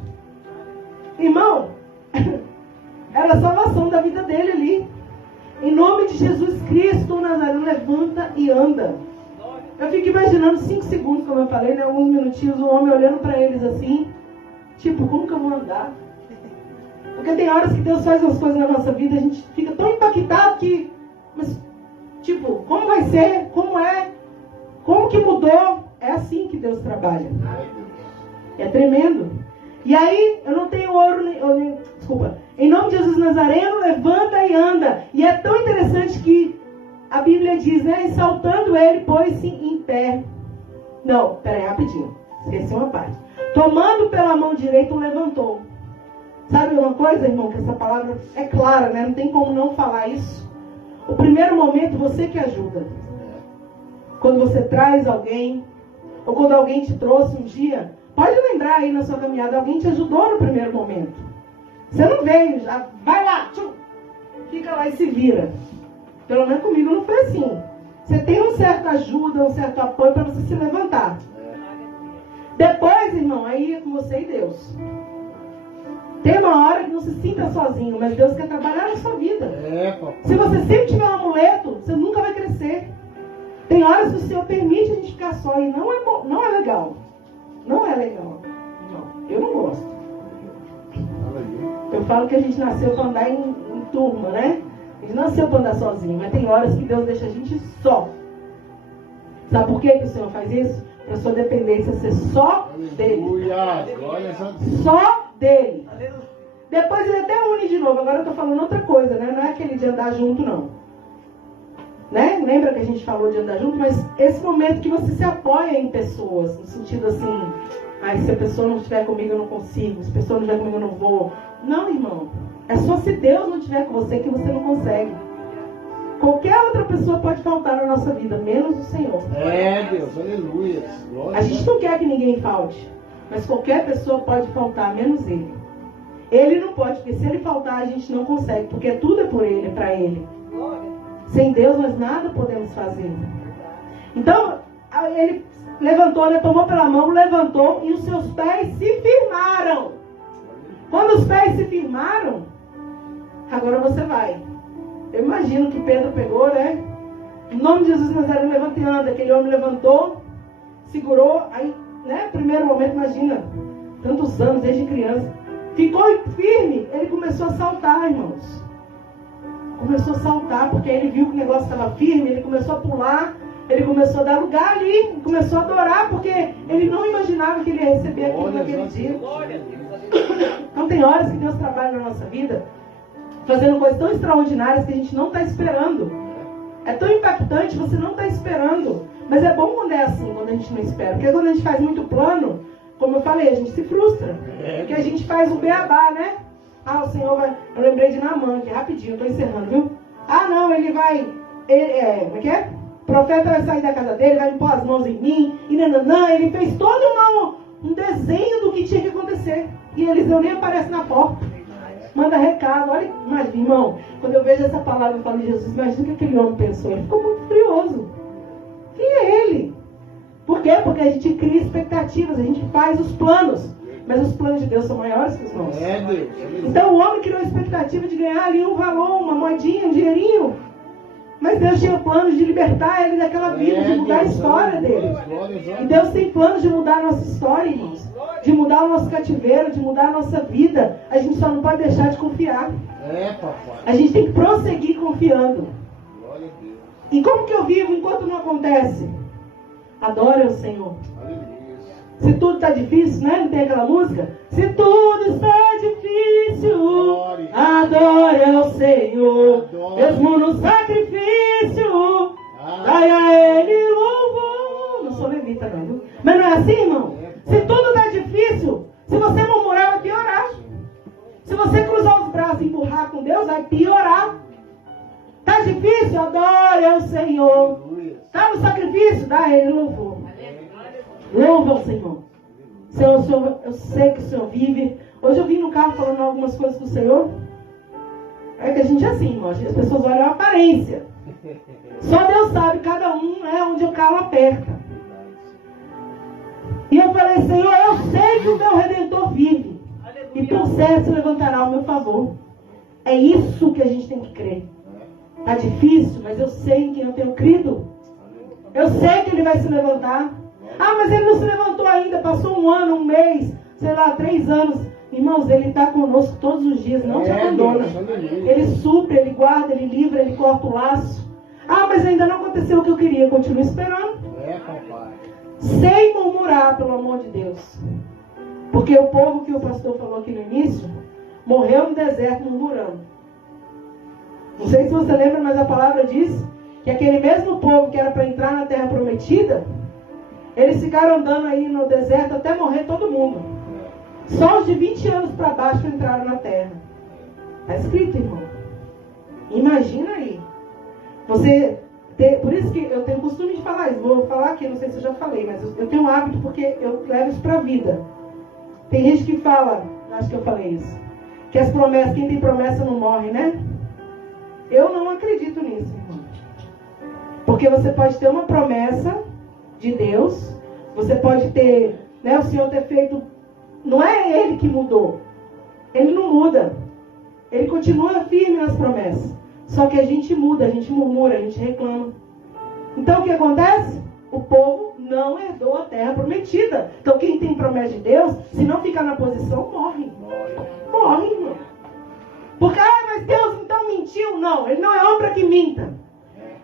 Irmão, era a salvação da vida dele ali. Em nome de Jesus Cristo Nazareno, levanta e anda. Eu fico imaginando 5 segundos, como eu falei, né? Alguns minutinhos, o homem olhando para eles assim, tipo, como que eu vou andar? Porque tem horas que Deus faz umas coisas na nossa vida, a gente fica tão impactado que, mas, tipo, como vai ser? Como é? Como que mudou? É assim que Deus trabalha. É tremendo. E aí, eu não tenho ouro, desculpa. Em nome de Jesus Nazareno, levanta e anda. E é tão interessante que a Bíblia diz, né? E saltando ele, pôs-se em pé. Não, peraí, rapidinho. Esqueci uma parte. Tomando pela mão direita, o levantou. Sabe uma coisa, irmão? Que essa palavra é clara, né? Não tem como não falar isso. O primeiro momento, você que ajuda. Quando você traz alguém, ou quando alguém te trouxe um dia, pode lembrar aí na sua caminhada, alguém te ajudou no primeiro momento. Você não veio, já vai lá, tchum, fica lá e se vira. Pelo menos comigo não foi assim. Você tem uma certa ajuda, um certo apoio para você se levantar. Depois, irmão, aí é com você e Deus. Tem uma hora que não se sinta sozinho, mas Deus quer trabalhar na sua vida. Se você sempre tiver um amuleto, você nunca vai crescer. Tem horas que o Senhor permite a gente ficar só e não é bom, não é legal. Não é legal. Não, eu não gosto. Eu falo que a gente nasceu para andar em turma, né? A gente nasceu para andar sozinho, mas tem horas que Deus deixa a gente só. Sabe por que o Senhor faz isso? Para a sua dependência ser só dele. Só dele. Depois ele até une de novo. Agora eu estou falando outra coisa, né? Não é aquele de andar junto, não. Né? Lembra que a gente falou de andar junto? Mas esse momento que você se apoia em pessoas, no sentido assim, se a pessoa não estiver comigo eu não consigo, se a pessoa não estiver comigo eu não vou. Não, irmão. É só se Deus não estiver com você que você não consegue. Qualquer outra pessoa pode faltar na nossa vida, menos o Senhor. Deus, aleluia. A gente não quer que ninguém falte, mas qualquer pessoa pode faltar, menos Ele. Ele não pode, porque se Ele faltar a gente não consegue, porque tudo é por Ele, é para Ele. Sem Deus nós nada podemos fazer. Então, ele levantou, ele tomou pela mão, levantou e os seus pés se firmaram. Quando os pés se firmaram, agora você vai. Eu imagino que Pedro pegou, né? Em nome de Jesus Nazareno, levanta e anda. Aquele homem levantou, segurou, aí, né? Primeiro momento, imagina, tantos anos, desde criança. Ficou firme, ele começou a saltar, irmãos. Começou a saltar, porque ele viu que o negócio estava firme, ele começou a pular, ele começou a dar lugar ali, começou a adorar, porque ele não imaginava que ele ia receber aquilo naquele dia. Então tem horas que Deus trabalha na nossa vida, fazendo coisas tão extraordinárias que a gente não está esperando. É tão impactante, você não está esperando. Mas é bom quando é assim, quando a gente não espera. Porque quando a gente faz muito plano, como eu falei, a gente se frustra. Porque a gente faz o beabá, né? Ah, o Senhor vai... Eu lembrei de Naamã aqui, rapidinho, eu estou encerrando, viu? Ah, não, ele vai... como é que é? O profeta vai sair da casa dele, vai impor as mãos em mim, e nananã. Ele fez todo um desenho do que tinha que acontecer. E Eliseu nem aparece na porta. Manda recado, olha, imagina, irmão, quando eu vejo essa palavra, eu falo de Jesus, imagina o que aquele homem pensou. Ele ficou muito furioso. Quem é ele? Por quê? Porque a gente cria expectativas, a gente faz os planos. Mas os planos de Deus são maiores que os nossos. Então o homem criou a expectativa de ganhar ali um valor, uma moedinha, um dinheirinho. Mas Deus tinha planos de libertar ele daquela vida, de mudar a história dele. E Deus tem planos de mudar a nossa história, irmãos. De mudar o nosso cativeiro, de mudar a nossa vida. A gente só não pode deixar de confiar. A gente tem que prosseguir confiando. E como que eu vivo enquanto não acontece? Adore o Senhor. Se tudo está difícil, né? Não tem aquela música? Se tudo está difícil, adore ao Senhor. Mesmo no sacrifício, dai a Ele louvor. Não sou levita, não, viu? Mas não é assim, irmão? Se tudo está difícil, se você murmurar, vai piorar. Se você cruzar os braços e empurrar com Deus, vai piorar. Está difícil? Adore ao Senhor. Está no sacrifício? Dá a Ele louvor. Louva ao Senhor. Senhor, eu sei que o Senhor vive. Hoje eu vim no carro falando algumas coisas com o Senhor. É que a gente é assim, irmão. As pessoas olham a aparência. Só Deus sabe, cada um, né, onde o calo aperta. E eu falei, Senhor, eu sei que o meu Redentor vive. E por certo se levantará ao meu favor. É isso que a gente tem que crer. Está difícil, mas eu sei em quem eu tenho crido. Eu sei que Ele vai se levantar. Ah, mas Ele não se levantou ainda. Passou um ano, um mês, sei lá, 3 anos. Irmãos, Ele está conosco todos os dias. Não te abandona. Ele supre, Ele guarda, Ele livra, Ele corta o laço. Ah, mas ainda não aconteceu o que eu queria. Continuo esperando. Sem murmurar, pelo amor de Deus. Porque o povo que o pastor falou aqui no início morreu no deserto murmurando. Não sei se você lembra, mas a palavra diz que aquele mesmo povo que era para entrar na terra prometida, eles ficaram andando aí no deserto até morrer todo mundo. Só os de 20 anos para baixo entraram na terra. Está escrito, irmão. Imagina aí. Por isso que eu tenho costume de falar isso. Vou falar aqui, não sei se eu já falei, mas eu tenho um hábito porque eu levo isso para a vida. Tem gente que fala, acho que eu falei isso, que as promessas, quem tem promessa não morre, né? Eu não acredito nisso, irmão. Porque você pode ter uma promessa de Deus, você pode ter, né, o Senhor ter feito, não é Ele que mudou, Ele não muda, Ele continua firme nas promessas, só que a gente muda, a gente murmura, a gente reclama. Então o que acontece? O povo não herdou a terra prometida. Então quem tem promessa de Deus, se não ficar na posição, morre, irmão. Porque, mas Deus então mentiu? Não, Ele não é homem para que minta.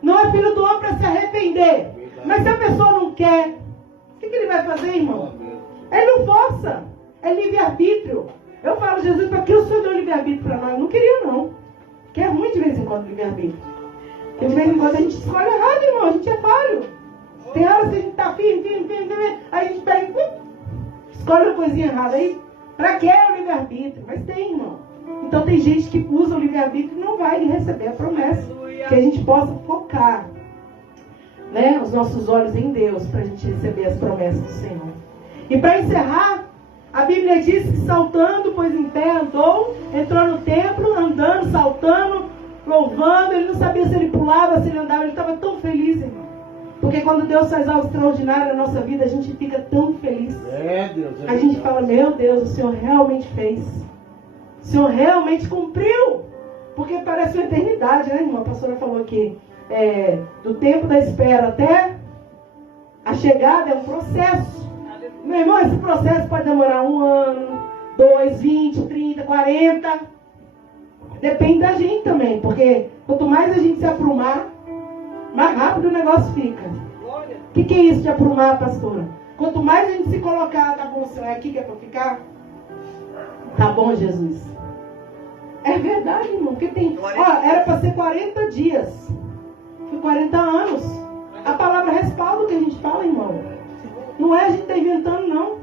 Não é filho do homem para se arrepender. Mas se a pessoa não quer, o que Ele vai fazer, irmão? Ele não força. É livre-arbítrio. Eu falo, Jesus, para que o Senhor deu livre-arbítrio para nós? Eu não queria, não. Porque é ruim de vez em quando livre-arbítrio. Porque de vez em quando a gente escolhe errado, irmão. A gente é falho. Tem horas que a gente está firme. Aí a gente pega escolhe uma coisinha errada. Aí, para que é o livre-arbítrio? Mas tem, irmão. Então tem gente que usa o livre-arbítrio e não vai receber a promessa. Que a gente possa focar, né, os nossos olhos em Deus para a gente receber as promessas do Senhor. E para encerrar, a Bíblia diz que saltando, pois em pé andou, entrou no templo, andando, saltando, louvando, ele não sabia se ele pulava, se ele andava, ele estava tão feliz, irmão. Porque quando Deus faz algo extraordinário na nossa vida, a gente fica tão feliz. Deus. A gente fala, meu Deus, o Senhor realmente fez. O Senhor realmente cumpriu. Porque parece uma eternidade, né, irmão? A pastora falou que do tempo da espera até a chegada é um processo. Meu irmão, esse processo pode demorar 1 ano, 2, 20, 30, 40. Depende da gente também. Porque quanto mais a gente se aprumar, mais rápido o negócio fica. O que é isso de aprumar, pastora? Quanto mais a gente se colocar, tá bom, Senhor, é aqui que é para ficar? Tá bom, Jesus. É verdade, irmão. Porque tem. Ó, era para ser 40 dias. Foi 40 anos. A palavra respalda o que a gente fala, irmão. Não é a gente tá inventando, não.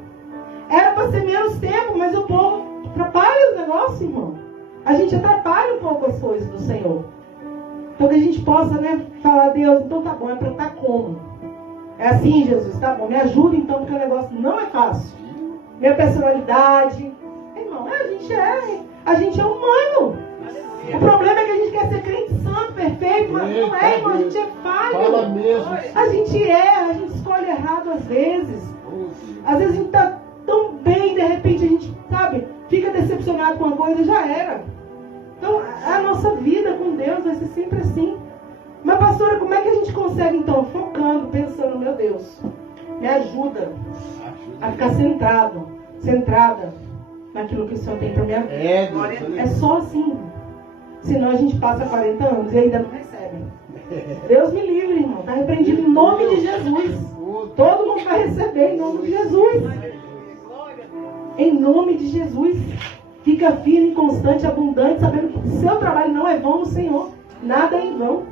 Era para ser menos tempo, mas o povo atrapalha os negócios, irmão. A gente atrapalha um pouco as coisas do Senhor. Então que a gente possa, né, falar, Deus, então tá bom, é para estar como? É assim, Jesus, tá bom, me ajuda então, porque o negócio não é fácil. Minha personalidade, irmão, a gente é humano. O problema é que a gente quer ser crente santo, perfeito, mas não é, irmão, a gente é falho. Fala mesmo. A gente erra, a gente escolhe errado às vezes. Às vezes a gente tá tão bem, de repente a gente, sabe, fica decepcionado com uma coisa, já era. Então, a nossa vida com Deus vai ser sempre assim. Mas, pastora, como é que a gente consegue, então, focando, pensando, meu Deus, me ajuda a ficar centrada naquilo que o Senhor tem para minha vida. É só assim. Senão a gente passa 40 anos e ainda não recebe. Deus me livre, irmão. Está repreendido em nome de Jesus. Todo mundo vai receber em nome de Jesus. Em nome de Jesus. Fica firme, constante, abundante, sabendo que seu trabalho não é vão no Senhor. Nada é em vão.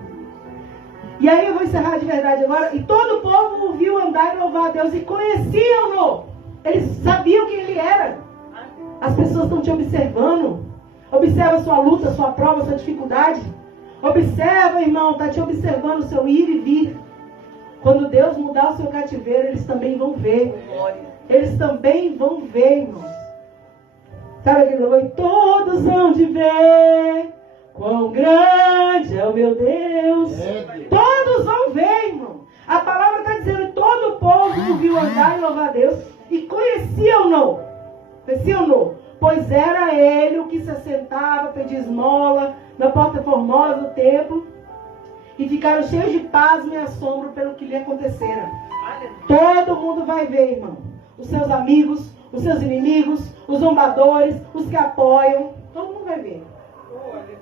E aí eu vou encerrar de verdade agora. E todo o povo o viu andar e louvar a Deus. E conheciam-no. Eles sabiam quem ele era. As pessoas estão te observando. Observa a sua luta, a sua prova, a sua dificuldade. Observa, irmão. Está te observando o seu ir e vir. Quando Deus mudar o seu cativeiro, eles também vão ver. Eles também vão ver, irmãos. Sabe aquele louvor? E todos hão de ver quão grande é o meu Deus. Todos vão ver, irmão. A palavra está dizendo que todo o povo viu andar e louvar a Deus. E conheciam-no. Conheciam-no. Pois era ele o que se assentava, pedia esmola na porta formosa do templo. E ficaram cheios de pasmo e assombro pelo que lhe acontecera. Todo mundo vai ver, irmão. Os seus amigos, os seus inimigos, os zombadores, os que apoiam. Todo mundo vai ver.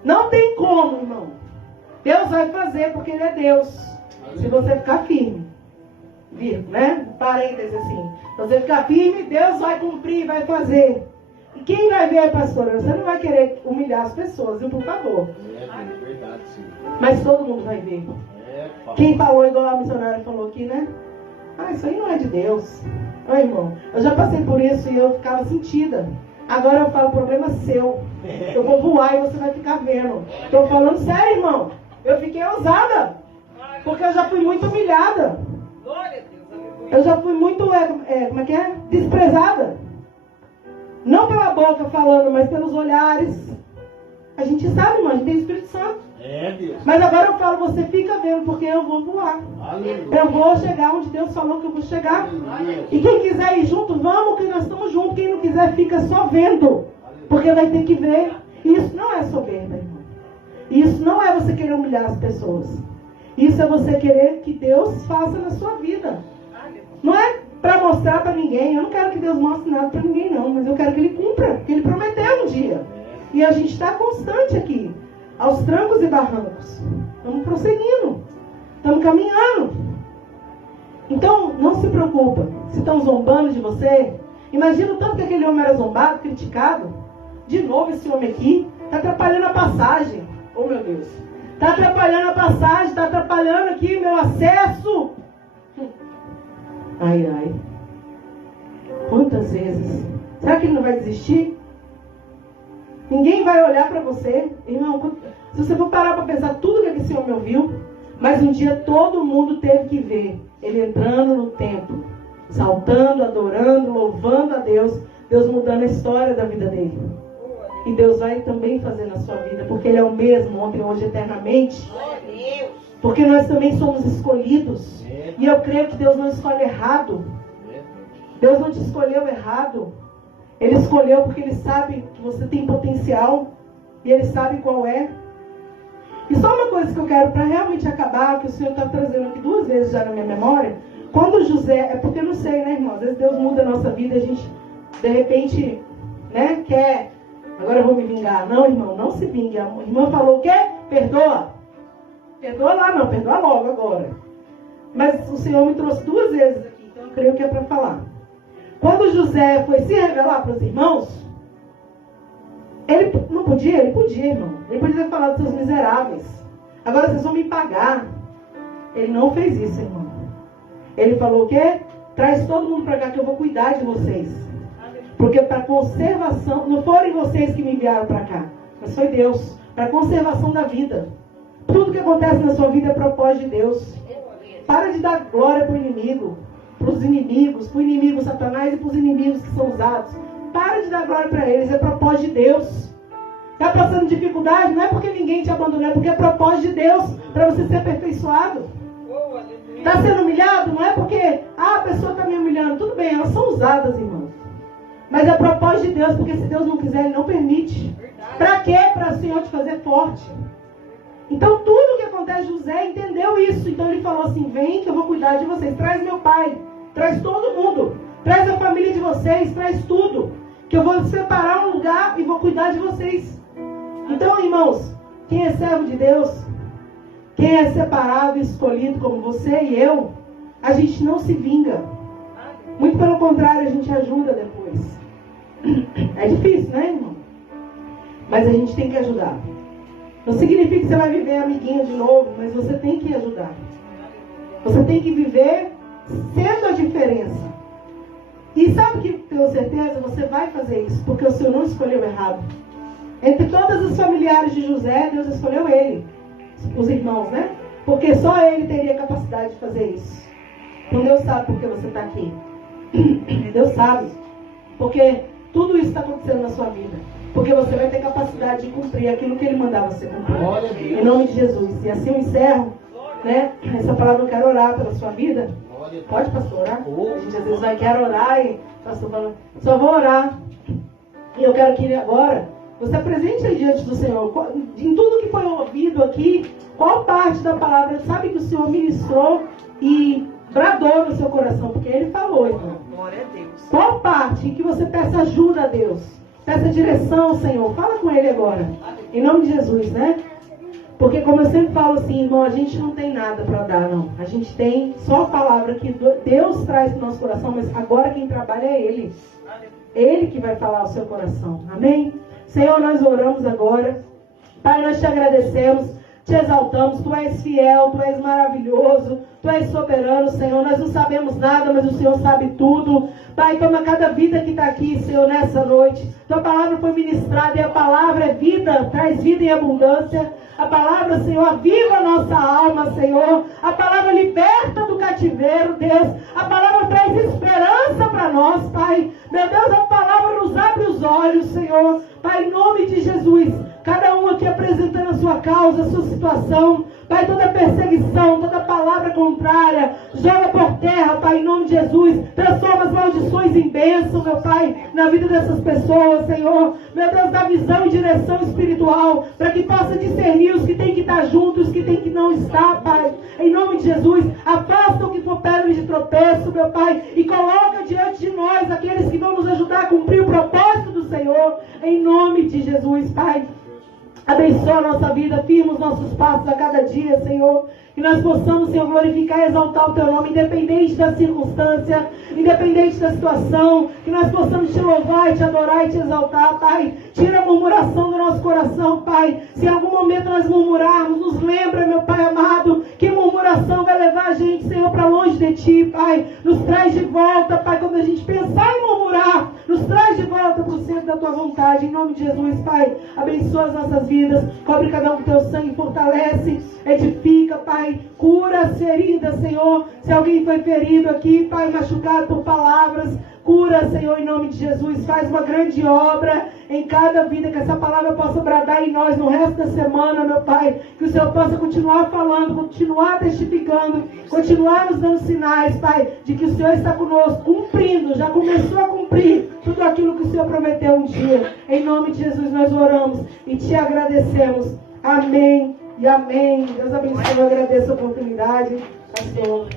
Não tem como, irmão. Deus vai fazer porque Ele é Deus. Se você ficar firme. Né? Parênteses assim. Se você ficar firme, Deus vai cumprir, vai fazer. E quem vai ver, pastora? Você não vai querer humilhar as pessoas, viu? Por favor. É verdade, sim. Mas todo mundo vai ver. Quem falou igual a missionária falou aqui, né? Isso aí não é de Deus. Ô, irmão, eu já passei por isso e eu ficava sentida. Agora eu falo, problema seu. Eu vou voar e você vai ficar vendo. Estou falando sério, irmão. Eu fiquei ousada. Porque eu já fui muito humilhada. Eu já fui muito, desprezada. Não pela boca falando, mas pelos olhares. A gente sabe, irmão, a gente tem o Espírito Santo. Deus. Mas agora eu falo, você fica vendo, porque eu vou voar. Aleluia. Eu vou chegar onde Deus falou que eu vou chegar. Aleluia. E quem quiser ir junto, vamos, que nós estamos juntos. Quem não quiser, fica só vendo. Aleluia. Porque vai ter que ver. Isso não é soberba, irmão. Isso não é você querer humilhar as pessoas. Isso é você querer que Deus faça na sua vida. Não é para mostrar para ninguém. Eu não quero que Deus mostre nada para ninguém, não. Mas eu quero que Ele cumpra. Que Ele prometeu um dia. E a gente está constante aqui. Aos trancos e barrancos. Estamos prosseguindo. Estamos caminhando. Então, não se preocupa. Se estão zombando de você. Imagina o tanto que aquele homem era zombado, criticado. De novo esse homem aqui. Está atrapalhando a passagem. Oh, meu Deus. Está atrapalhando a passagem. Está atrapalhando aqui meu acesso. Ai, ai. Quantas vezes? Será que ele não vai desistir? Ninguém vai olhar para você. Irmão, se você for parar para pensar tudo que esse homem ouviu, mas um dia todo mundo teve que ver ele entrando no templo, saltando, adorando, louvando a Deus, Deus mudando a história da vida dele. E Deus vai também fazer na sua vida, porque Ele é o mesmo, ontem, hoje, eternamente. Porque nós também somos escolhidos. E eu creio que Deus não escolhe errado. Deus não te escolheu errado. Ele escolheu porque Ele sabe que você tem potencial. E Ele sabe qual é. E só uma coisa que eu quero para realmente acabar, que o Senhor está trazendo aqui 2 vezes já na minha memória. Quando José, é porque eu não sei, né, irmão? Às vezes Deus muda a nossa vida e a gente, de repente, né, quer... Agora eu vou me vingar. Não, irmão, não se vingue. A irmã falou o quê? Perdoa. Perdoa lá, não. Perdoa logo agora. Mas o Senhor me trouxe 2 vezes aqui, então eu creio que é para falar. Quando José foi se revelar para os irmãos, ele não podia? Ele podia, irmão. Ele podia ter falado dos seus miseráveis. Agora vocês vão me pagar. Ele não fez isso, irmão. Ele falou o quê? Traz todo mundo para cá que eu vou cuidar de vocês. Porque para conservação, não foram vocês que me enviaram para cá, mas foi Deus. Para conservação da vida. Tudo que acontece na sua vida é propósito de Deus. Para de dar glória para o inimigo, para os inimigos, para o inimigo Satanás e para os inimigos que são usados. Para de dar glória para eles, é propósito de Deus. Está passando dificuldade, não é porque ninguém te abandonou, é porque é propósito de Deus para você ser aperfeiçoado. Está sendo humilhado, não é porque a pessoa está me humilhando. Tudo bem, elas são usadas, irmãos. Mas é propósito de Deus, porque se Deus não quiser, Ele não permite. Para quê? Para o Senhor te fazer forte. Então tudo que acontece, José entendeu isso. Então ele falou assim, vem que eu vou cuidar de vocês. Traz meu pai, traz todo mundo. Traz a família de vocês, traz tudo. Que eu vou separar um lugar e vou cuidar de vocês. Então, irmãos, quem é servo de Deus, quem é separado e escolhido como você e eu, a gente não se vinga. Muito pelo contrário, a gente ajuda depois. É difícil, né, irmão? Mas a gente tem que ajudar. Não significa que você vai viver amiguinho de novo, mas você tem que ajudar. Você tem que viver sendo a diferença. E sabe que, tenho certeza, você vai fazer isso, porque o Senhor não escolheu errado. Entre todos os familiares de José, Deus escolheu ele. Os irmãos, né? Porque só ele teria capacidade de fazer isso. Então Deus sabe por que você está aqui. Deus sabe. Porque tudo isso está acontecendo na sua vida. Porque você vai ter capacidade de cumprir aquilo que Ele mandava você cumprir. Em nome de Jesus. E assim eu encerro, né? Essa palavra eu quero orar pela sua vida. Pode, pastor, orar? A gente às vezes vai querer orar e pastor fala, só vou orar. E eu quero que agora você apresente aí diante do Senhor. Em tudo que foi ouvido aqui, qual parte da palavra sabe que o Senhor ministrou e bradou no seu coração? Porque Ele falou, irmão. Glória a Deus. Qual parte em que você peça ajuda a Deus? Peça direção, Senhor. Fala com Ele agora. Em nome de Jesus, né? Porque como eu sempre falo assim, irmão, a gente não tem nada para dar, não. A gente tem só a palavra que Deus traz para o nosso coração, mas agora quem trabalha é Ele. Ele que vai falar ao seu coração. Amém? Senhor, nós oramos agora. Pai, nós te agradecemos, te exaltamos. Tu és fiel, Tu és maravilhoso, Tu és soberano, Senhor. Nós não sabemos nada, mas o Senhor sabe tudo. Pai, toma cada vida que está aqui, Senhor, nessa noite. Tua palavra foi ministrada e a palavra é vida, traz vida em abundância. A palavra, Senhor, aviva a nossa alma, Senhor. A palavra liberta do cativeiro, Deus. A palavra traz esperança para nós, Pai. Meu Deus, a palavra nos abre os olhos, Senhor. Pai, em nome de Jesus, cada um aqui apresentando a sua causa, a sua situação. Pai, toda perseguição, toda palavra contrária, joga por terra, Pai, em nome de Jesus. Transforma as maldições em bênção, meu Pai, na vida dessas pessoas, Senhor. Meu Deus, dá visão e direção espiritual, para que possa discernir os que tem que estar juntos, os que tem que não estar, Pai. Em nome de Jesus, afasta o que for pedra de tropeço, meu Pai, e coloca diante de nós aqueles que vão nos ajudar a cumprir o propósito do Senhor. Em nome de Jesus, Pai. Abençoa a nossa vida, firma os nossos passos a cada dia, Senhor. Que nós possamos, Senhor, glorificar e exaltar o Teu nome, independente da circunstância, independente da situação. Que nós possamos Te louvar e Te adorar e Te exaltar, Pai. Tira a murmuração do nosso coração, Pai. Se em algum momento nós murmurarmos, nos lembra, meu Pai amado, que murmuração vai levar a gente, Senhor, para longe de Ti, Pai. Nos traz de volta, Pai, quando a gente pensar em murmurar, nos traz de volta para o centro da Tua vontade. Em nome de Jesus, Pai, abençoa as nossas vidas, cobre cada um com Teu sangue, fortalece, edifica, Pai. Cura as feridas, Senhor. Se alguém foi ferido aqui, Pai, machucado por palavras, cura, Senhor, em nome de Jesus. Faz uma grande obra em cada vida, que essa palavra possa bradar em nós no resto da semana, meu Pai, que o Senhor possa continuar falando, continuar testificando, continuar nos dando sinais, Pai, de que o Senhor está conosco, cumprindo, já começou a cumprir tudo aquilo que o Senhor prometeu um dia. Em nome de Jesus nós oramos e te agradecemos. Amém e amém. Deus abençoe, eu agradeço a oportunidade. Senhor.